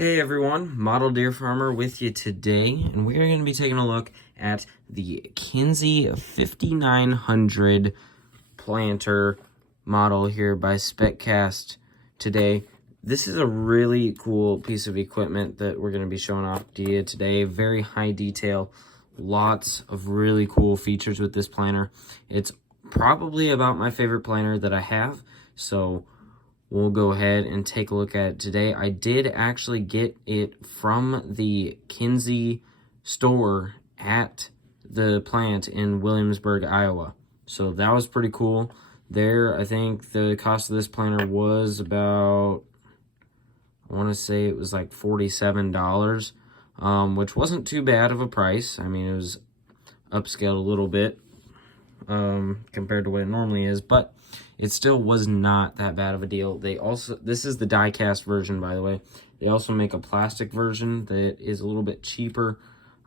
Hey everyone, Model Deer Farmer with you today, and we are going to be taking a look at the Kinze 5900 planter model here by Spec Cast today. This is a really cool piece of equipment that we're going to be showing off to you today. Very high detail, lots of really cool features with this planter. It's probably about my favorite planter that I have, so we'll go ahead and take a look at it today. I did actually get it from the Kinze store at the plant in Williamsburg, Iowa. So that was pretty cool. There, I think the cost of this planter was about, I want to say it was like $47, which wasn't too bad of a price. I mean, it was upscaled a little bit compared to what it normally is, but it still was not that bad of a deal. They also, this is the die cast version, by the way. They also make a plastic version that is a little bit cheaper.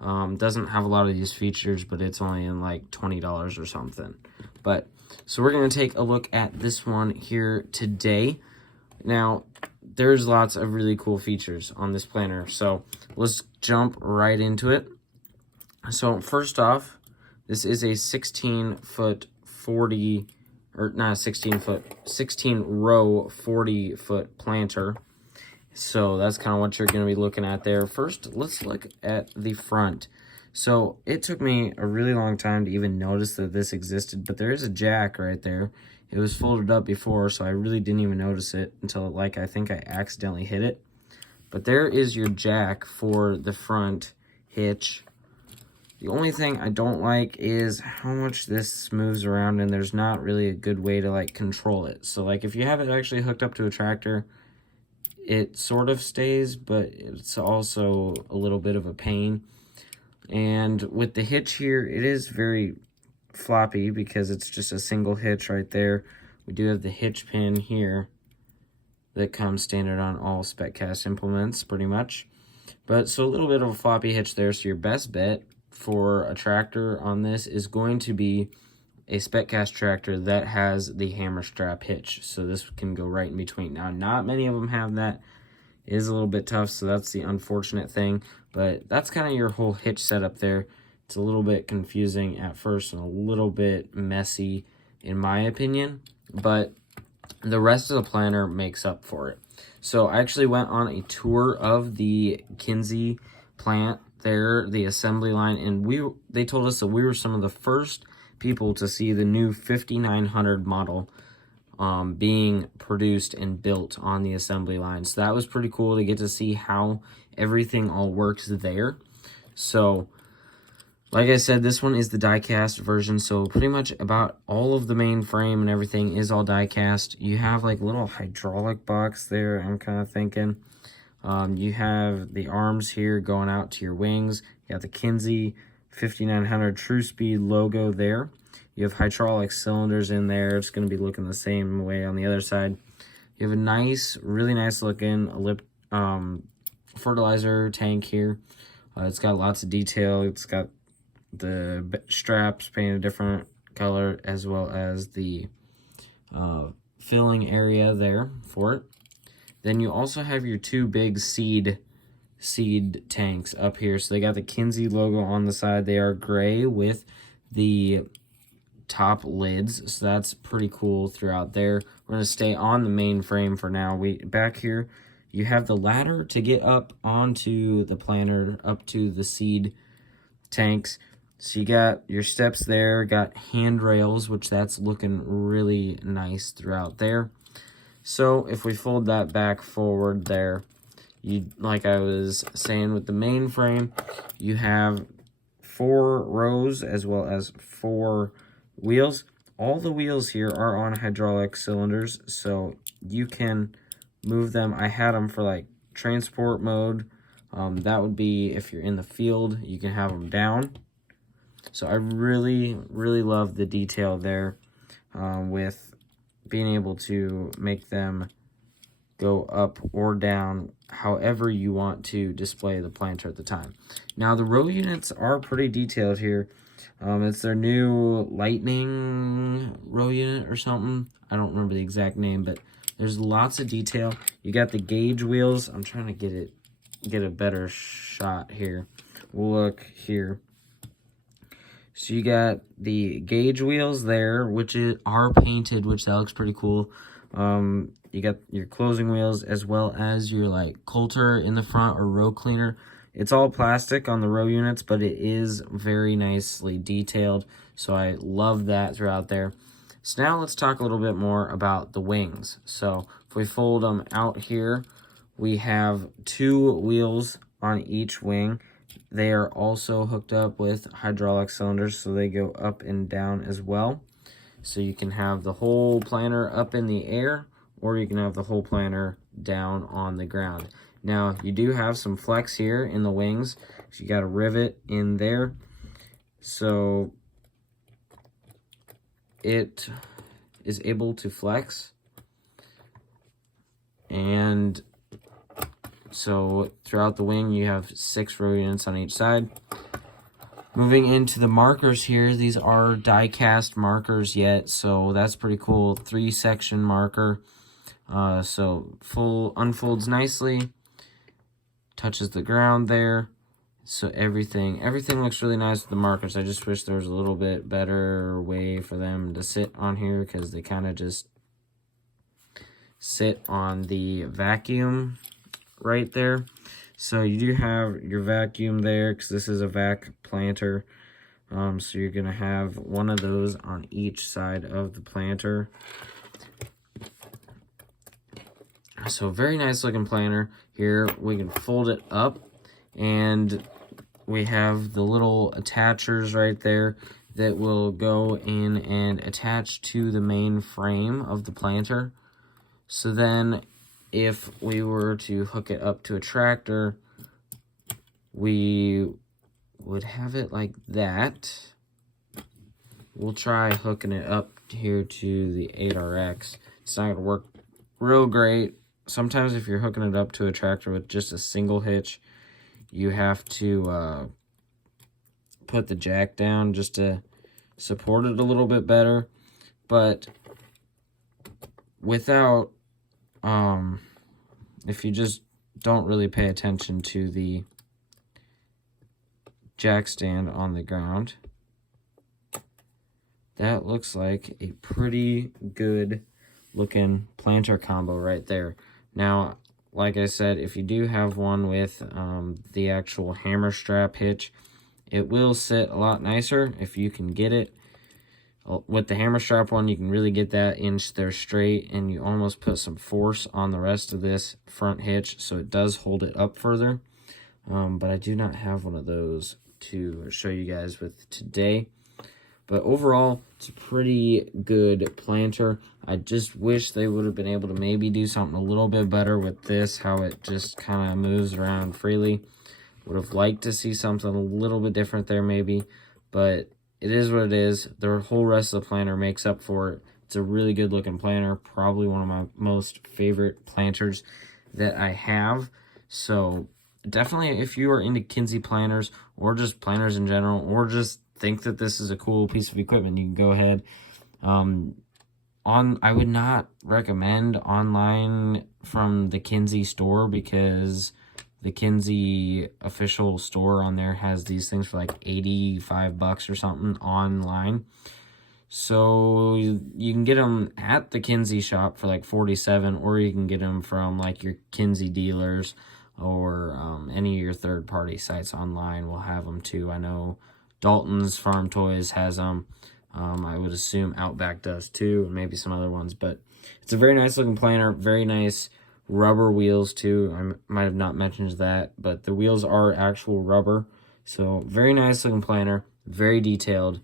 Doesn't have a lot of these features, but it's only in like $20 or something. But so we're going to take a look at this one here today. Now, there's lots of really cool features on this planter, so let's jump right into it. So first off, this is a 16 row 40 foot planter. So that's kind of what you're going to be looking at there. First, let's look at the front. So it took me a really long time to even notice that this existed, but there is a jack right there. It was folded up before, so I really didn't even notice it until I think I accidentally hit it. But there is your jack for the front hitch. The only thing I don't like is how much this moves around, and there's not really a good way to like control it. So like if you have it actually hooked up to a tractor, it sort of stays, but it's also a little bit of a pain. And with the hitch here, it is very floppy because it's just a single hitch right there. We do have the hitch pin here that comes standard on all Spec Cast implements pretty much. But so a little bit of a floppy hitch there, so your best bet for a tractor on this is going to be a Spec Cast tractor that has the hammer strap hitch, so this can go right in between. Now, not many of them have that. It is a little bit tough, so that's the unfortunate thing, but that's kind of your whole hitch setup there. It's a little bit confusing at first and a little bit messy in my opinion, but the rest of the planter makes up for it. So I actually went on a tour of the Kinze plant there, the assembly line, and they told us that we were some of the first people to see the new 5900 model being produced and built on the assembly line. So that was pretty cool to get to see how everything all works there. So like I said, this one is the die cast version, so pretty much about all of the main frame and everything is all die cast. You have like a little hydraulic box there, I'm kind of thinking. You have the arms here going out to your wings. You got the Kinze 5900 True Speed logo there. You have hydraulic cylinders in there. It's going to be looking the same way on the other side. You have a nice, really nice looking fertilizer tank here. It's got lots of detail. It's got the straps painted a different color, as well as the filling area there for it. Then you also have your two big seed tanks up here. So they got the Kinze logo on the side. They are gray with the top lids, so that's pretty cool throughout there. We're going to stay on the main frame for now. Back here, you have the ladder to get up onto the planter, up to the seed tanks. So you got your steps there, got handrails, which that's looking really nice throughout there. So if we fold that back forward there, like I was saying with the main frame, you have 4 rows as well as 4 wheels. All the wheels here are on hydraulic cylinders, so you can move them. I had them for like transport mode. That would be if you're in the field, you can have them down. So I really, really love the detail there with being able to make them go up or down however you want to display the planter at the time. Now the row units are pretty detailed here. It's their new lightning row unit or something. I don't remember the exact name, but there's lots of detail. You got the gauge wheels. I'm trying to get it get a better shot here. We'll look here. So you got the gauge wheels there, which are painted, which that looks pretty cool. You got your closing wheels as well as your like coulter in the front or row cleaner. It's all plastic on the row units, but it is very nicely detailed. So I love that throughout there. So now let's talk a little bit more about the wings. So if we fold them out here, we have 2 wheels on each wing. They are also hooked up with hydraulic cylinders, so they go up and down as well. So you can have the whole planter up in the air, or you can have the whole planter down on the ground. Now, you do have some flex here in the wings. So you got a rivet in there. So it is able to flex. And so throughout the wing, you have 6 row units on each side. Moving into the markers here, these are die-cast markers yet, so that's pretty cool. 3-section marker. So unfolds nicely, touches the ground there. So everything looks really nice with the markers. I just wish there was a little bit better way for them to sit on here, because they kind of just sit on the vacuum right there. So you do have your vacuum there, because this is a vac planter. So you're going to have one of those on each side of the planter. So very nice looking planter. Here we can fold it up, and we have the little attachers right there that will go in and attach to the main frame of the planter. So then if we were to hook it up to a tractor, we would have it like that. We'll try hooking it up here to the 8RX. It's not going to work real great. Sometimes if you're hooking it up to a tractor with just a single hitch, you have to put the jack down just to support it a little bit better. But without, if you just don't really pay attention to the jack stand on the ground, that looks like a pretty good looking planter combo right there. Now, like I said, if you do have one with the actual hammer strap hitch, it will sit a lot nicer if you can get it. With the hammer strap one, you can really get that inch there straight, and you almost put some force on the rest of this front hitch, so it does hold it up further. But I do not have one of those to show you guys with today. But overall, it's a pretty good planter. I just wish they would have been able to maybe do something a little bit better with this, how it just kind of moves around freely. Would have liked to see something a little bit different there maybe, but it is what it is. The whole rest of the planter makes up for it. It's a really good looking planter, probably one of my most favorite planters that I have. So definitely, if you are into Kinze planters, or just planters in general, or just think that this is a cool piece of equipment, you can go ahead. I would not recommend online from the Kinze store, because the Kinze official store on there has these things for like $85 or something online. So you can get them at the Kinze shop for like $47, or you can get them from like your Kinze dealers, or any of your third-party sites online will have them too. I know Dalton's Farm Toys has them. I would assume Outback does too, and maybe some other ones. But it's a very nice looking planter, very nice rubber wheels too. I might have not mentioned that, but the wheels are actual rubber. So very nice looking planter, very detailed,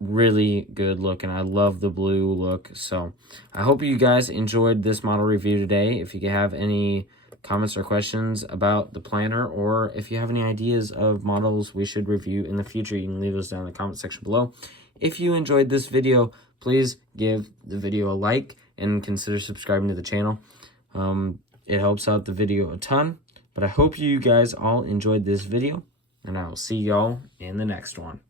really good looking. I love the blue look. So I hope you guys enjoyed this model review today. If you have any comments or questions about the planter, or if you have any ideas of models we should review in the future, you can leave those down in the comment section below. If you enjoyed this video, please give the video a like and consider subscribing to the channel. It helps out the video a ton. But I hope you guys all enjoyed this video, and I will see y'all in the next one.